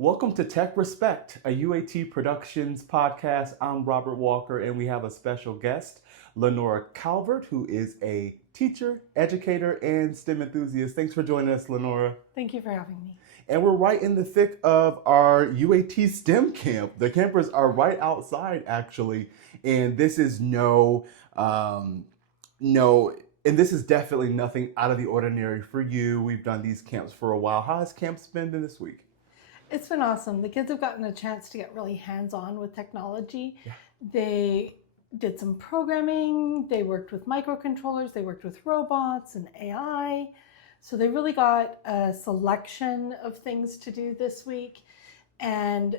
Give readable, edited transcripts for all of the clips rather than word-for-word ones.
Welcome to Tech Respect, a UAT Productions podcast. I'm Robert Walker, and we have a special guest, Lenora Calvert, who is a teacher, educator, and STEM enthusiast. Thanks for joining us, Lenora. Thank you for having me. And we're right in the thick of our UAT STEM camp. The campers are right outside, actually, and this is and this is definitely nothing out of the ordinary for you. We've done these camps for a while. How has camp been this week? It's been awesome. The kids have gotten a chance to get really hands-on with technology. Yeah. They did some programming, they worked with microcontrollers, they worked with robots and AI. So they really got a selection of things to do this week. And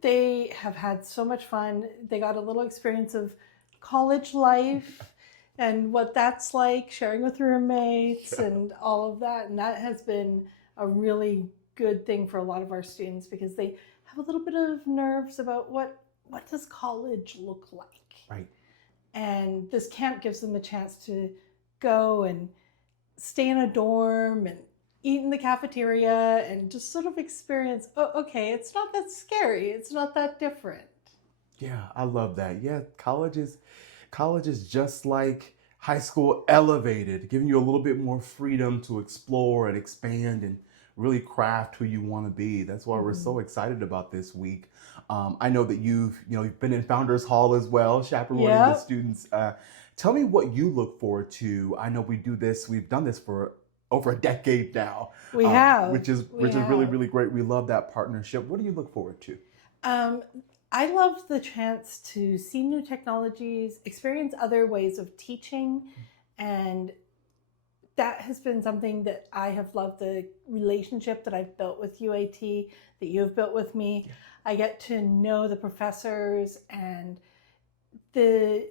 they have had so much fun. They got a little experience of college life and what that's like, sharing with roommates and all of that. And that has been a really good thing for a lot of our students because they have a little bit of nerves about what does college look like. Right. And this camp gives them a chance to go and stay in a dorm and eat in the cafeteria and just sort of experience, oh, okay, it's not that scary. It's not that different. Yeah, I love that. Yeah, college is just like high school elevated, giving you a little bit more freedom to explore and expand and really craft who you want to be. That's why we're so excited about this week. I know that you've been in Founders Hall as well, chaperoning the students. Tell me what you look forward to. I know we've done this for over a decade now. We have, which is really, really great. We love that partnership. What do you look forward to? I love the chance to see new technologies, experience other ways of teaching, and that has been something that I have loved, the relationship that I've built with UAT, that you've built with me. Yeah. I get to know the professors and the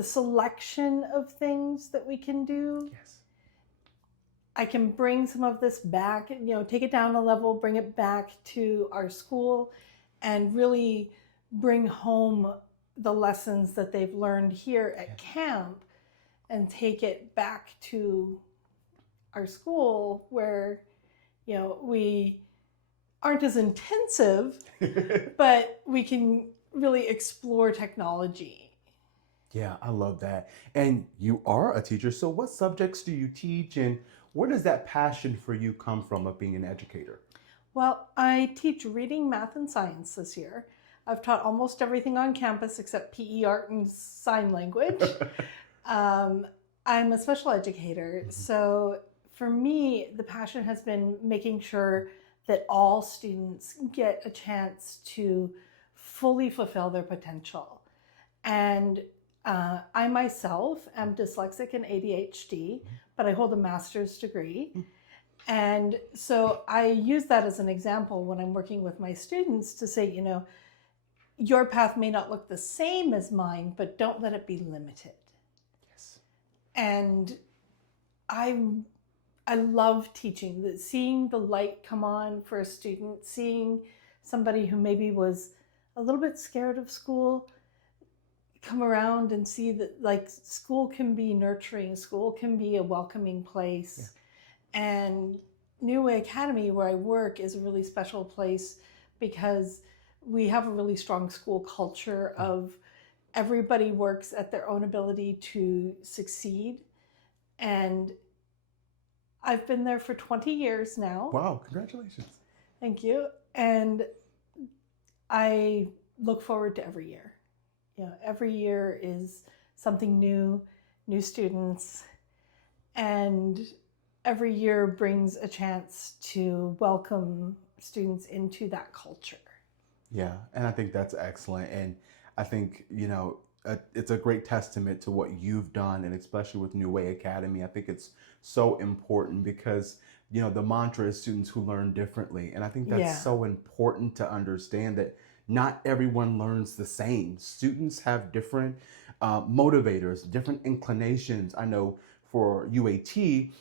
selection of things that we can do. Yes. I can bring some of this back, take it down a level, bring it back to our school and really bring home the lessons that they've learned here at camp and take it back to our school where, we aren't as intensive, but we can really explore technology. Yeah, I love that. And you are a teacher, so what subjects do you teach and where does that passion for you come from of being an educator? Well, I teach reading, math, and science this year. I've taught almost everything on campus except PE, art, and sign language. I'm a special educator, so for me, the passion has been making sure that all students get a chance to fully fulfill their potential. And I myself am dyslexic and ADHD, but I hold a master's degree. And so I use that as an example when I'm working with my students to say, your path may not look the same as mine, but don't let it be limited. Yes. And I love teaching, seeing the light come on for a student, seeing somebody who maybe was a little bit scared of school come around and see that school can be nurturing, school can be a welcoming place. Yeah. And New Way Academy, where I work, is a really special place because we have a really strong school culture of everybody works at their own ability to succeed. And I've been there for 20 years now. Wow, congratulations. Thank you. And I look forward to every year. Every year is something new students, and every year brings a chance to welcome students into that culture. Yeah, and I think that's excellent. And I think, it's a great testament to what you've done, and especially with New Way Academy. I think it's so important because, the mantra is students who learn differently. And I think that's so important to understand that not everyone learns the same. Students have different motivators, different inclinations. I know for UAT,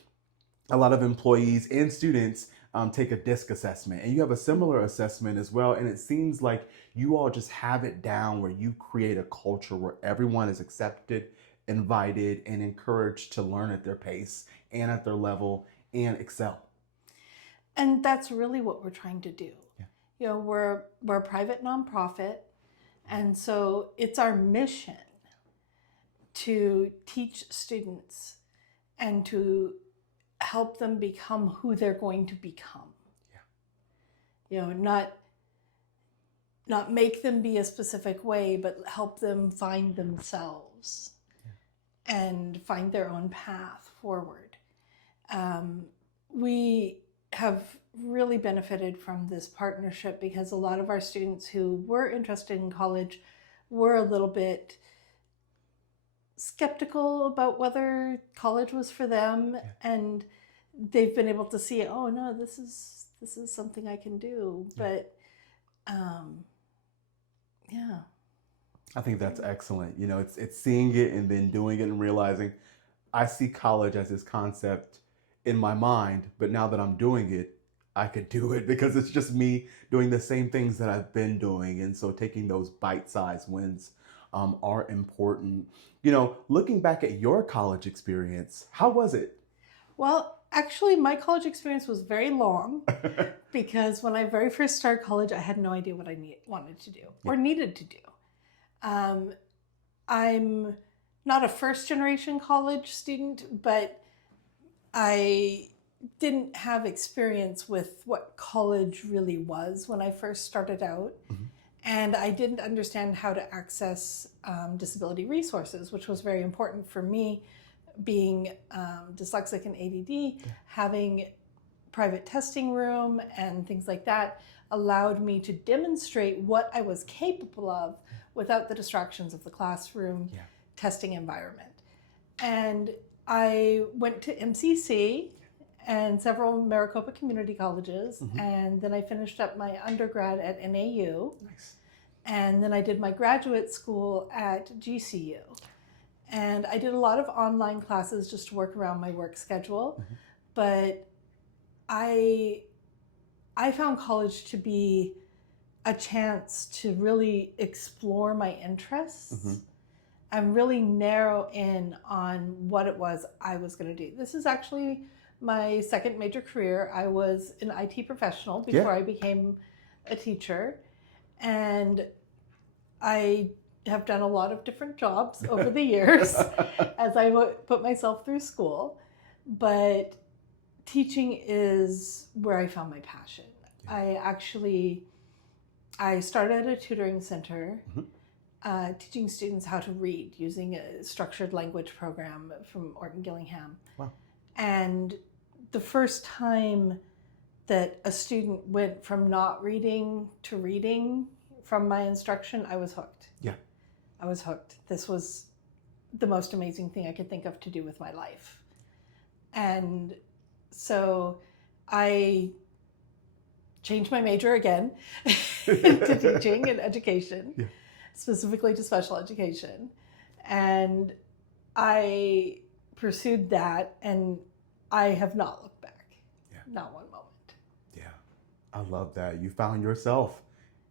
a lot of employees and students take a DISC assessment, and you have a similar assessment as well. And it seems like you all just have it down where you create a culture where everyone is accepted, invited, and encouraged to learn at their pace and at their level and excel. And that's really what we're trying to do. Yeah. You know, we're a private nonprofit, and so it's our mission to teach students and to help them become who they're going to become. Yeah. You know, not make them be a specific way, but help them find themselves and find their own path forward. We have really benefited from this partnership because a lot of our students who were interested in college were a little bit skeptical about whether college was for them, and they've been able to see, oh no, this is something I can do. But yeah. I think that's excellent. You know, it's seeing it and then doing it and realizing I see college as this concept in my mind, but now that I'm doing it, I could do it because it's just me doing the same things that I've been doing. And so taking those bite-sized wins are important. You know, looking back at your college experience, how was it? Well, actually, my college experience was very long because when I very first started college, I had no idea what I wanted to do or needed to do. I'm not a first generation college student, but I didn't have experience with what college really was when I first started out. Mhm. And I didn't understand how to access disability resources, which was very important for me, being dyslexic and ADD. Having private testing room and things like that allowed me to demonstrate what I was capable of without the distractions of the classroom testing environment. And I went to MCC and several Maricopa community colleges, and then I finished up my undergrad at NAU. Nice. And then I did my graduate school at GCU. And I did a lot of online classes just to work around my work schedule. But I found college to be a chance to really explore my interests and really narrow in on what it was I was going to do. This is actually my second major career. I was an IT professional before I became a teacher. And I have done a lot of different jobs over the years as I put myself through school. But teaching is where I found my passion. I started at a tutoring center, teaching students how to read using a structured language program from Orton Gillingham. Wow. And the first time that a student went from not reading to reading from my instruction, I was hooked. Yeah. I was hooked. This was the most amazing thing I could think of to do with my life. And so I changed my major again to teaching and education, specifically to special education. And I pursued that, and I have not looked back. Not one moment. Yeah. I love that. You found yourself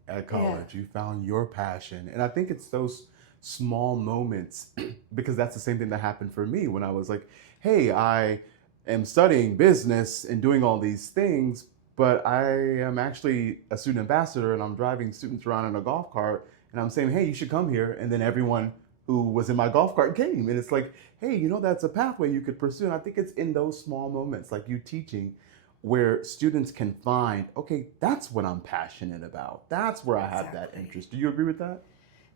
at college. You found your passion. And I think it's those small moments, because that's the same thing that happened for me when I was like, hey, I am studying business and doing all these things, but I am actually a student ambassador and I'm driving students around in a golf cart and I'm saying, hey, you should come here. And then everyone who was in my golf cart came. And it's like, hey, you know, that's a pathway you could pursue. And I think it's in those small moments, like you teaching, where students can find, okay, that's what I'm passionate about. That's where I have that interest. Do you agree with that?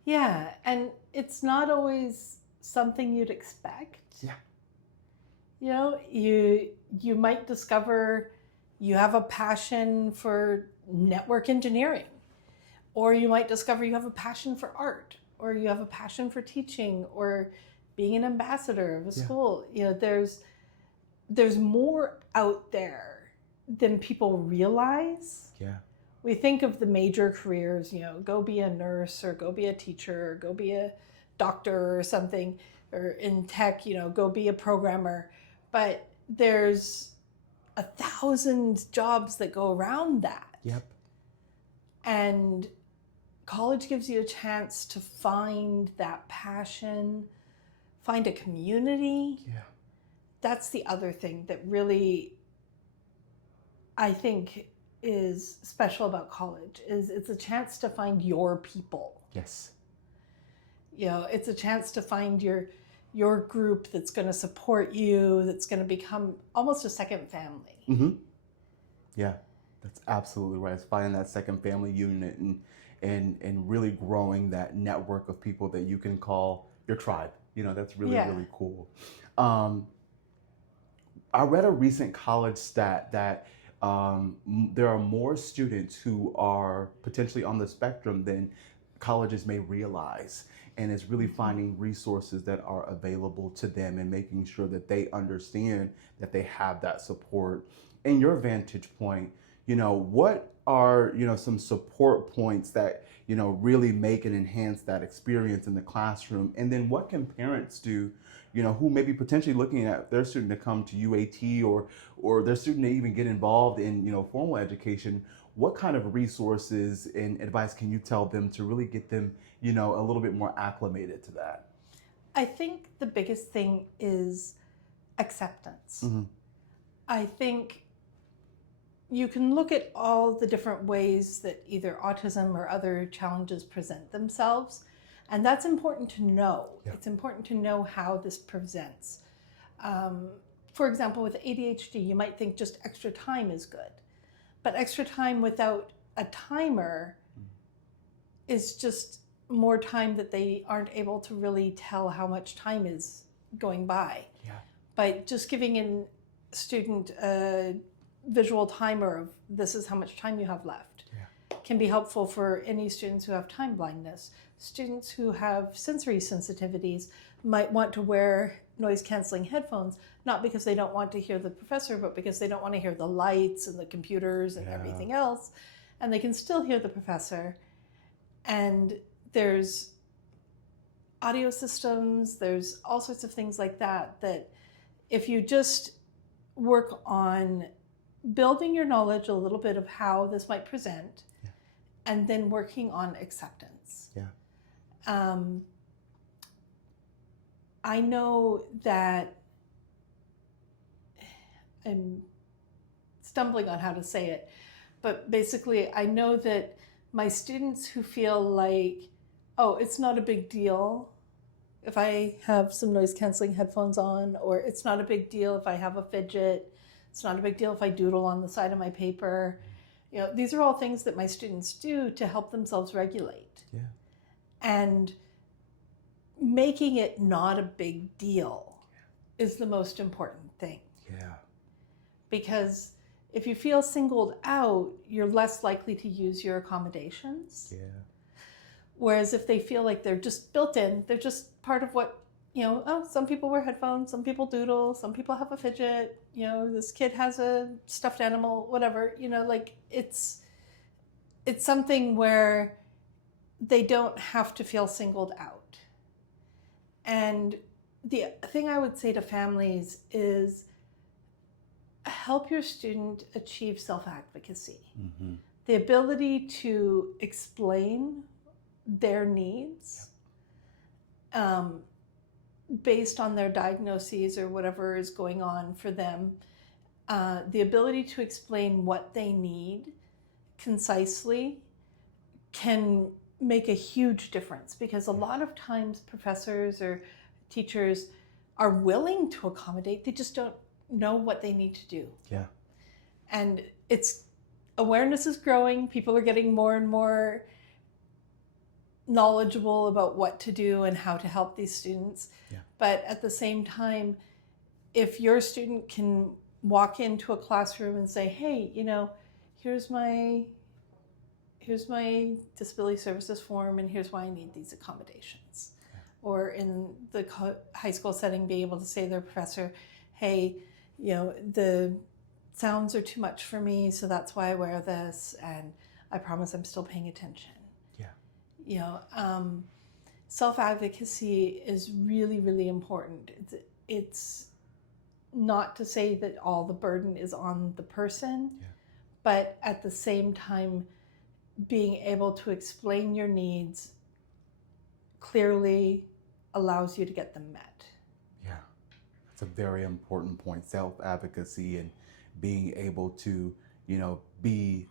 Yeah, and it's not always something you'd expect. Yeah. You know, you might discover you have a passion for network engineering, or you might discover you have a passion for art, or you have a passion for teaching, or being an ambassador of a school. You know, there's more out there than people realize. Yeah. We think of the major careers, you know, go be a nurse or go be a teacher or go be a doctor or something, or in tech, you know, go be a programmer. But there's 1,000 jobs that go around that. Yep. And college gives you a chance to find that passion, find a community. Yeah. That's the other thing that really I think is special about college is it's a chance to find your people. Yes. It's a chance to find your group that's going to support you, that's going to become almost a second family. Mm-hmm. Yeah, that's absolutely right. It's finding that second family unit and really growing that network of people that you can call your tribe. That's really, Yeah. really cool. Um, I read a recent college stat that there are more students who are potentially on the spectrum than colleges may realize. And it's really finding resources that are available to them and making sure that they understand that they have that support. In your vantage point, what are, some support points that, really make and enhance that experience in the classroom? And then what can parents do, who may be potentially looking at their student to come to UAT or their student to even get involved in, formal education? What kind of resources and advice can you tell them to really get them, a little bit more acclimated to that? I think the biggest thing is acceptance. Mm-hmm. I think you can look at all the different ways that either autism or other challenges present themselves, and that's important to know. Yeah. It's important to know how this presents. For example, with ADHD, you might think just extra time is good, but extra time without a timer is just more time that they aren't able to really tell how much time is going by. Yeah. By just giving a student a visual timer of this is how much time you have left can be helpful for any students who have time blindness. Students who have sensory sensitivities might want to wear noise canceling headphones, not because they don't want to hear the professor, but because they don't want to hear the lights and the computers and everything else. And they can still hear the professor. And there's audio systems, there's all sorts of things like that, that if you just work on building your knowledge a little bit of how this might present, and then working on acceptance. I know that I'm stumbling on how to say it, but basically I know that my students who feel like, oh, it's not a big deal if I have some noise canceling headphones on, or it's not a big deal if I have a fidget, it's not a big deal if I doodle on the side of my paper. These are all things that my students do to help themselves regulate. Yeah. And making it not a big deal is the most important thing. Yeah. Because if you feel singled out, you're less likely to use your accommodations. Yeah. Whereas if they feel like they're just built in, they're just part of what, some people wear headphones, some people doodle, some people have a fidget, this kid has a stuffed animal, whatever, it's something where they don't have to feel singled out. And the thing I would say to families is help your student achieve self-advocacy. Mm-hmm. The ability to explain their needs based on their diagnoses or whatever is going on for them. The ability to explain what they need concisely can make a huge difference, because a lot of times professors or teachers are willing to accommodate, they just don't know what they need to do. Yeah. And awareness is growing, people are getting more and more knowledgeable about what to do and how to help these students. Yeah. But at the same time, if your student can walk into a classroom and say, hey, here's my disability services form and here's why I need these accommodations. Yeah. Or in the high school setting, be able to say to their professor, hey, the sounds are too much for me, so that's why I wear this, and I promise I'm still paying attention. Self-advocacy is really, really important. It's not to say that all the burden is on the person, but at the same time, being able to explain your needs clearly allows you to get them met. Yeah, that's a very important point. Self-advocacy and being able to, be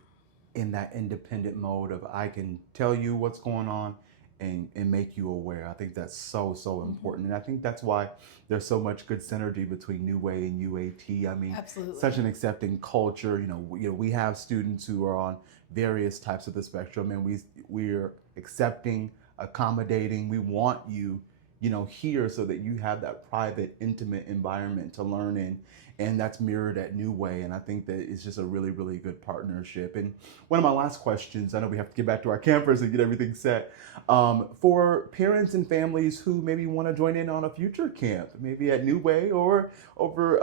in that independent mode of I can tell you what's going on and make you aware. I think that's so important. And I think that's why there's so much good synergy between New Way and UAT. I mean, Absolutely. such an accepting culture. We have students who are on various types of the spectrum, and we're accepting, accommodating. We want you, here so that you have that private, intimate environment to learn in. And that's mirrored at New Way. And I think that it's just a really, really good partnership. And one of my last questions, I know we have to get back to our campers and get everything set. For parents and families who maybe want to join in on a future camp, maybe at New Way or over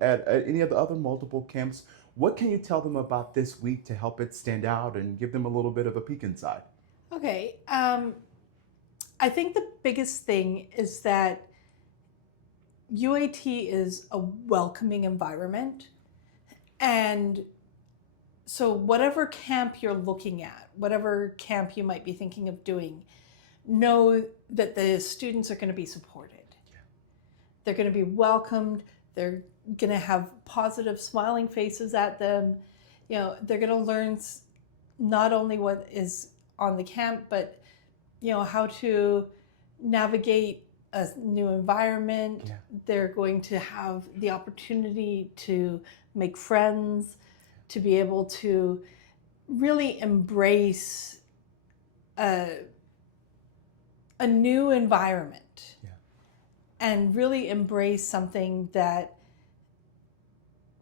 at any of the other multiple camps, what can you tell them about this week to help it stand out and give them a little bit of a peek inside? Okay. I think the biggest thing is that UAT is a welcoming environment. And so whatever camp you're looking at, whatever camp you might be thinking of doing, know that the students are going to be supported. Yeah. They're going to be welcomed. They're going to have positive smiling faces at them. They're going to learn not only what is on the camp, but how to navigate a new environment. Yeah. They're going to have the opportunity to make friends, to be able to really embrace a new environment. Yeah. And really embrace something that,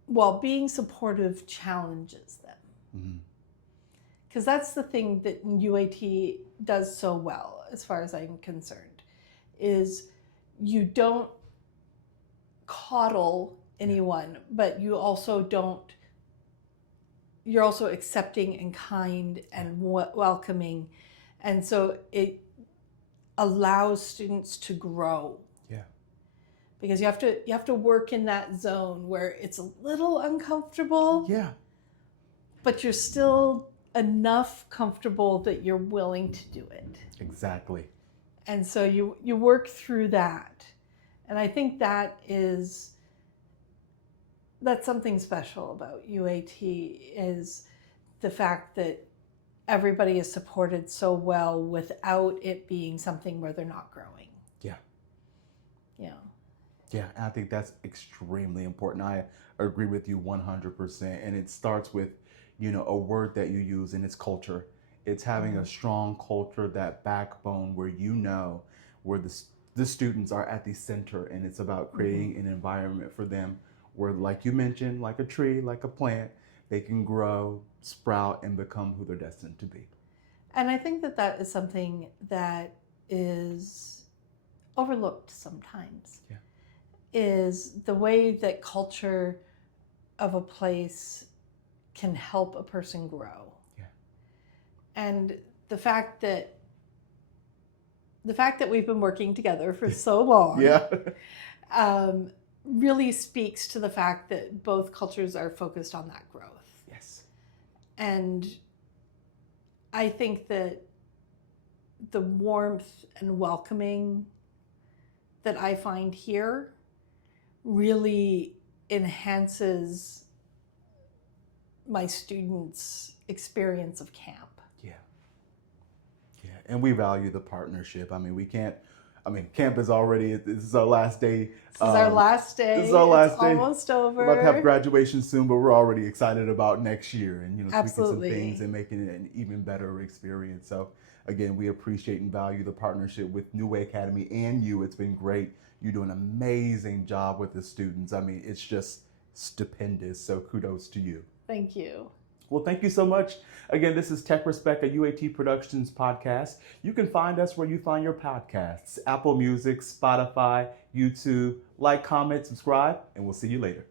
while being supportive, challenges them. Because that's the thing that UAT does so well, as far as I'm concerned, is you don't coddle anyone, but you're also accepting and kind and welcoming. And so it allows students to grow. Yeah. Because you have to work in that zone where it's a little uncomfortable. Yeah. But you're still enough comfortable that you're willing to do it. Exactly. And so you work through that. And I think that's something special about UAT, is the fact that everybody is supported so well without it being something where they're not growing. Yeah. Yeah. Yeah, and I think that's extremely important. I agree with you 100%. And it starts with, a word that you use, and it's culture. It's having a strong culture, that backbone where where the students are at the center, and it's about creating an environment for them where, like you mentioned, like a tree, like a plant, they can grow, sprout, and become who they're destined to be. And I think that is something that is overlooked sometimes. Yeah. Is the way that culture of a place can help a person grow. Yeah. And the fact that we've been working together for so long, yeah, really speaks to the fact that both cultures are focused on that growth. Yes. And I think that the warmth and welcoming that I find here really enhances my students' experience of camp. Yeah. Yeah. And we value the partnership. I mean, camp is already, this is our last day. This is our last day. This is our last day. Almost over. We're about to have graduation soon, but we're already excited about next year and, tweaking some things and making it an even better experience. So again, we appreciate and value the partnership with New Way Academy and you. It's been great. You do an amazing job with the students. I mean, it's just stupendous. So kudos to you. Thank you. Well, thank you so much. Again, this is Tech Respect, a UAT Productions podcast. You can find us where you find your podcasts: Apple Music, Spotify, YouTube. Like, comment, subscribe, and we'll see you later.